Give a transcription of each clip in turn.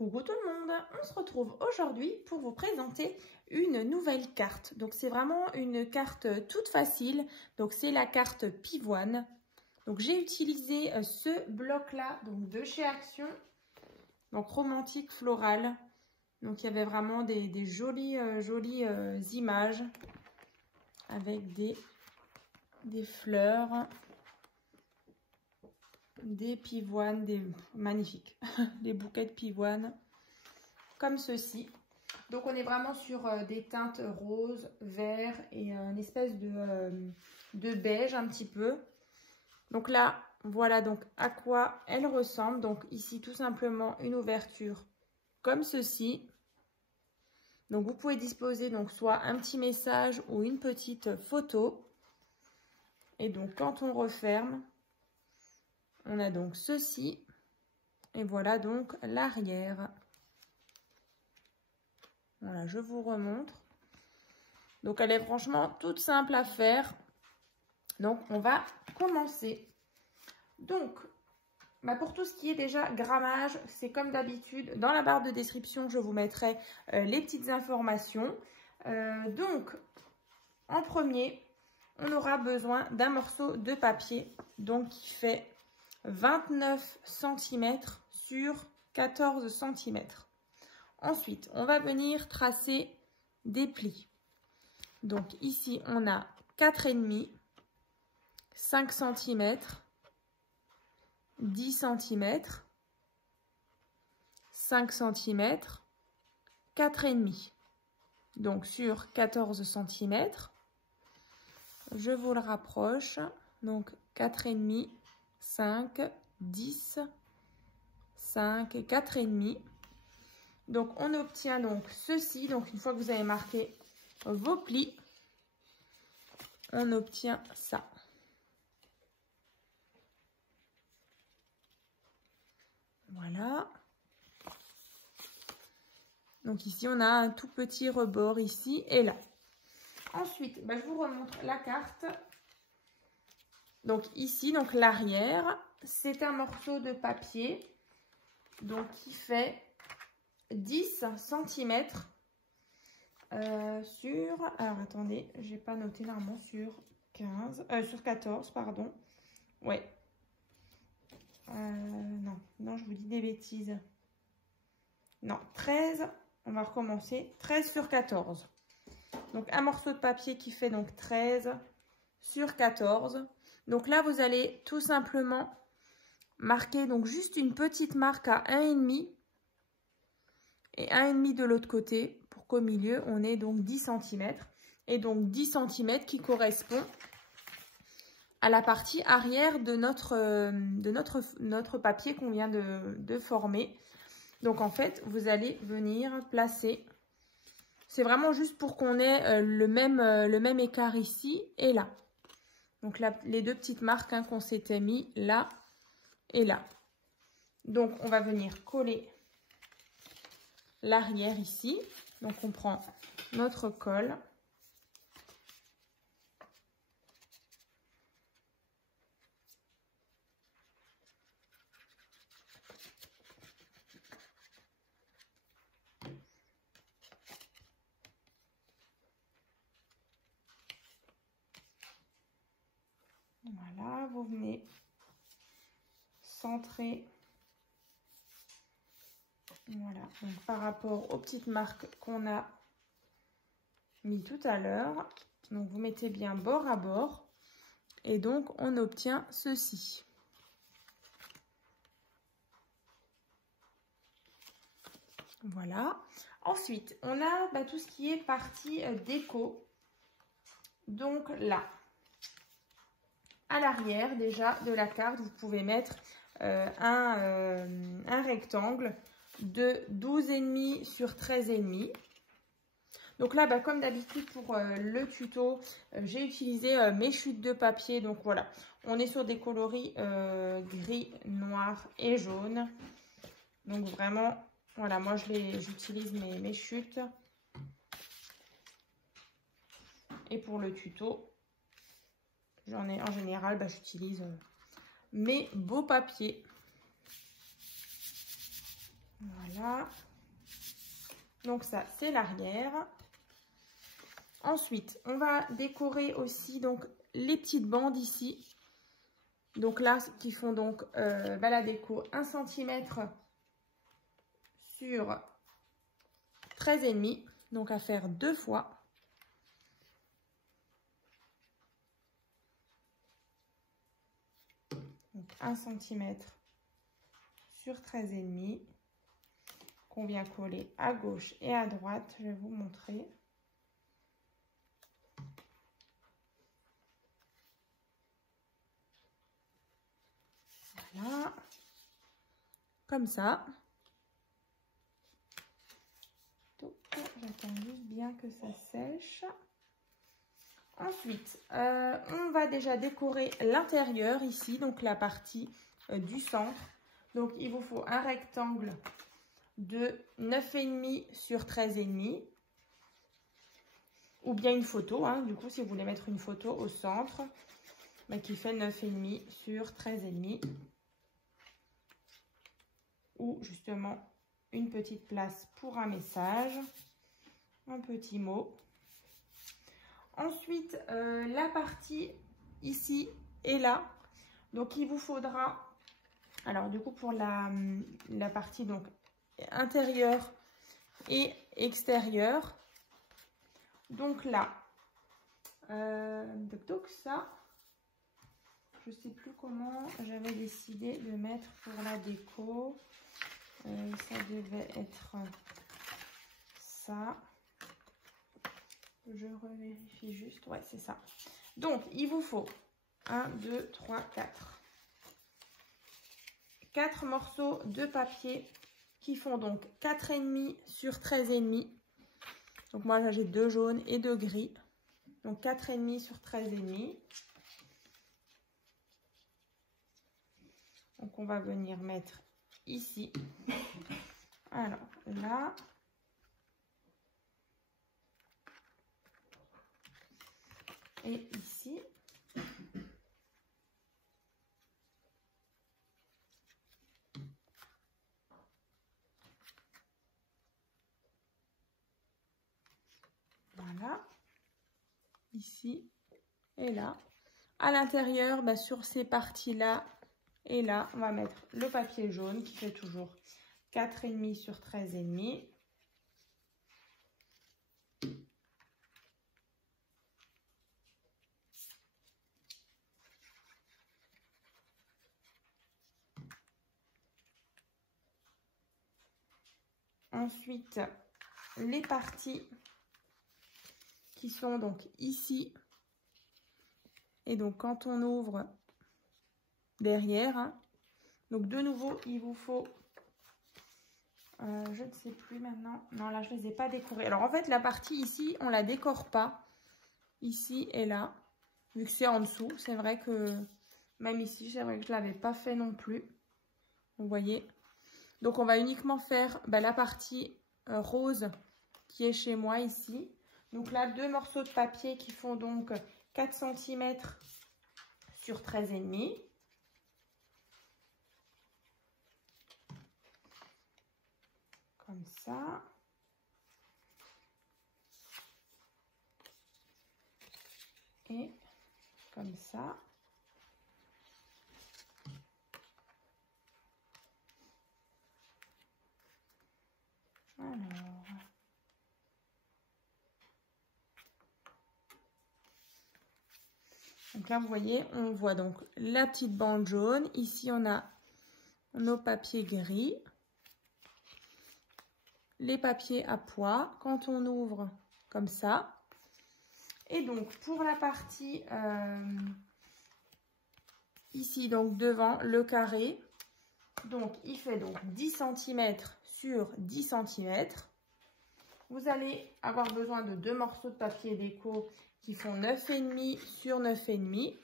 Coucou tout le monde, on se retrouve aujourd'hui pour vous présenter une nouvelle carte. Donc c'est vraiment une carte toute facile, donc c'est la carte pivoine. Donc j'ai utilisé ce bloc là donc de chez Action, donc romantique floral. Donc il y avait vraiment des jolies images avec des fleurs, des pivoines, magnifiques, des bouquets de pivoines comme ceci. Donc on est vraiment sur des teintes rose, vert et une espèce de beige un petit peu. Donc là, voilà donc à quoi elle ressemble. Donc ici tout simplement une ouverture comme ceci. Donc vous pouvez disposer donc soit un petit message ou une petite photo. Et donc quand on referme, on a donc ceci. Et voilà donc l'arrière. Voilà, je vous remontre. Donc elle est franchement toute simple à faire. Donc on va commencer. Donc pour tout ce qui est déjà grammage, c'est comme d'habitude. Dans la barre de description, je vous mettrai les petites informations. Donc en premier, on aura besoin d'un morceau de papier donc qui fait 29 cm sur 14 cm. Ensuite, on va venir tracer des plis. Donc ici, on a 4,5, 5 cm, 10 cm, 5 cm, 4,5. Donc sur 14 cm, je vous le rapproche. Donc 4,5, 5, 10, 5 et 4,5. Donc on obtient donc ceci. Donc une fois que vous avez marqué vos plis, on obtient ça. Voilà. Donc ici on a un tout petit rebord ici et là. Ensuite, je vous remontre la carte. Donc ici, donc l'arrière, c'est un morceau de papier donc qui fait 10 cm sur, alors attendez, j'ai pas noté normalement sur 14 pardon. Ouais. Non, je vous dis des bêtises. Non, 13, on va recommencer. 13 sur 14. Donc un morceau de papier qui fait donc 13 sur 14. Donc là, vous allez tout simplement marquer donc juste une petite marque à 1,5 et 1,5 de l'autre côté pour qu'au milieu, on ait donc 10 cm. Et donc 10 cm qui correspond à la partie arrière de notre papier qu'on vient de former. Donc en fait, vous allez venir placer. C'est vraiment juste pour qu'on ait le même écart ici et là. Donc là, les deux petites marques qu'on s'était mis là et là. Donc on va venir coller l'arrière ici. Donc on prend notre colle. Voilà, vous venez centrer. Voilà, donc par rapport aux petites marques qu'on a mis tout à l'heure. Donc vous mettez bien bord à bord. Et donc on obtient ceci. Voilà. Ensuite, on a tout ce qui est partie déco. Donc là, à l'arrière déjà de la carte, vous pouvez mettre un rectangle de 12,5 sur 13,5. Donc là, comme d'habitude pour le tuto, j'ai utilisé mes chutes de papier. Donc voilà, on est sur des coloris gris, noir et jaune. Donc vraiment, voilà, moi j'utilise mes chutes. Et pour le tuto, en général, j'utilise mes beaux papiers. Voilà. Donc ça, c'est l'arrière. Ensuite, on va décorer aussi donc les petites bandes ici. Donc là, qui font donc la déco 1 cm sur 13,5. Donc à faire 2 fois. Donc 1 cm sur 13,5 qu'on vient coller à gauche et à droite. Je vais vous montrer. Voilà, comme ça. J'attends juste bien que ça sèche. Ensuite, on va déjà décorer l'intérieur ici, donc la partie du centre. Donc, il vous faut un rectangle de 9,5 sur 13,5. Ou bien une photo, hein, du coup, si vous voulez mettre une photo au centre, qui fait 9,5 sur 13,5. Ou justement une petite place pour un message, un petit mot. Ensuite, la partie ici et là. Donc, il vous faudra, alors du coup, pour la partie donc intérieure et extérieure. Donc là, ça, je sais plus comment j'avais décidé de mettre pour la déco. Ça devait être ça. Je revérifie juste. Ouais, c'est ça. Donc, il vous faut 1, 2, 3, 4. 4 morceaux de papier qui font donc 4,5 sur 13,5. Donc, moi, j'ai 2 jaunes et 2 gris. Donc, 4,5 sur 13,5. Donc, on va venir mettre ici. Alors, là. Et ici. Voilà. Ici et là. À l'intérieur, sur ces parties-là et là, on va mettre le papier jaune qui fait toujours 4,5 sur 13,5. Ensuite, les parties qui sont donc ici. Et donc, quand on ouvre derrière, hein, donc de nouveau, il vous faut, je ne sais plus maintenant, non là, je ne les ai pas décorés. Alors, en fait, la partie ici, on ne la décore pas, ici et là, vu que c'est en dessous. C'est vrai que, même ici, c'est vrai que je ne l'avais pas fait non plus. Vous voyez. Donc, on va uniquement faire la partie rose qui est chez moi ici. Donc là, 2 morceaux de papier qui font donc 4 cm sur 13,5. Comme ça. Et comme ça. Alors. Donc là, vous voyez, on voit donc la petite bande jaune. Ici, on a nos papiers gris. Les papiers à pois. Quand on ouvre comme ça. Et donc, pour la partie ici, donc devant, le carré. Donc, il fait donc 10 cm sur 10 cm. Vous allez avoir besoin de 2 morceaux de papier déco qui font 9,5 sur 9,5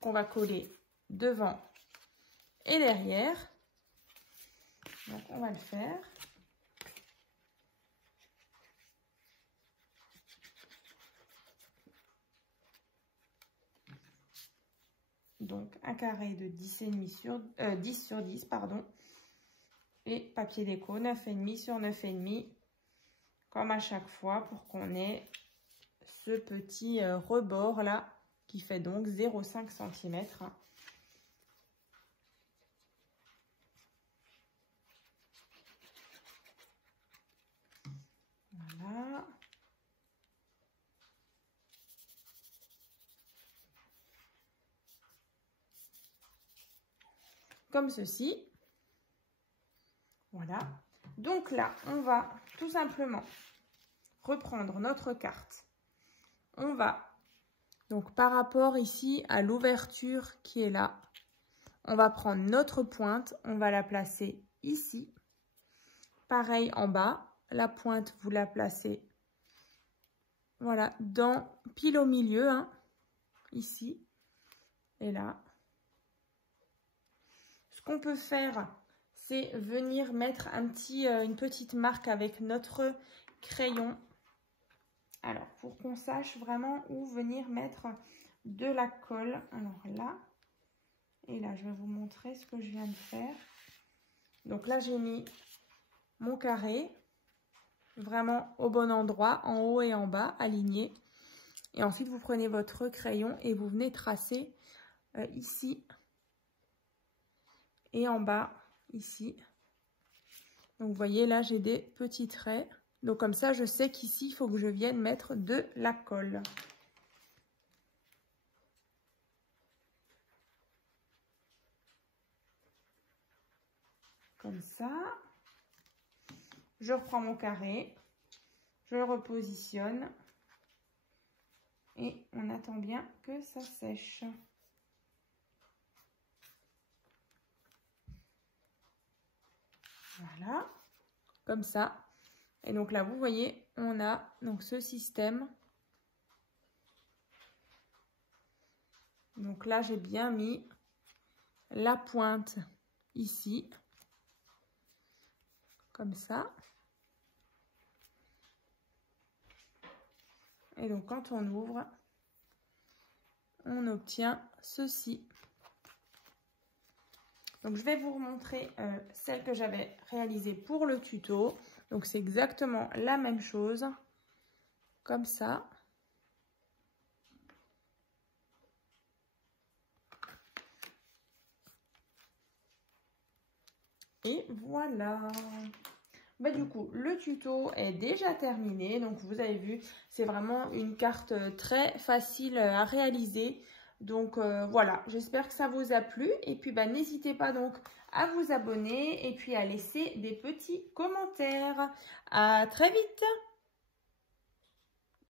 qu'on va coller devant et derrière. Donc, on va le faire. Donc, un carré de 10 sur 10, pardon. et papier déco 9,5 sur 9,5 comme à chaque fois pour qu'on ait ce petit rebord là qui fait donc 0,5 cm. Voilà. Comme ceci. Voilà. Donc là, on va tout simplement reprendre notre carte. On va, donc par rapport ici à l'ouverture qui est là, on va prendre notre pointe, on va la placer ici. Pareil en bas, la pointe, vous la placez, voilà, pile au milieu, hein, ici et là. Ce qu'on peut faire, c'est venir mettre une petite marque avec notre crayon. Alors, pour qu'on sache vraiment où venir mettre de la colle. Alors là, et là, je vais vous montrer ce que je viens de faire. Donc là, j'ai mis mon carré, vraiment au bon endroit, en haut et en bas, aligné. Et ensuite, vous prenez votre crayon et vous venez tracer ici et en bas, ici. Donc, vous voyez, là, j'ai des petits traits. Donc, comme ça, je sais qu'ici, il faut que je vienne mettre de la colle. Comme ça. Je reprends mon carré. Je le repositionne. Et on attend bien que ça sèche. Voilà. Comme ça. Et donc là, vous voyez, on a donc ce système. Donc là, j'ai bien mis la pointe ici. Comme ça. Et donc, quand on ouvre, on obtient ceci. Donc, je vais vous remontrer celle que j'avais réalisée pour le tuto. Donc, c'est exactement la même chose. Comme ça. Et voilà. Bah, du coup, le tuto est déjà terminé. Donc, vous avez vu, c'est vraiment une carte très facile à réaliser. Donc, voilà, j'espère que ça vous a plu. Et puis, bah, n'hésitez pas donc à vous abonner et puis à laisser des petits commentaires. À très vite!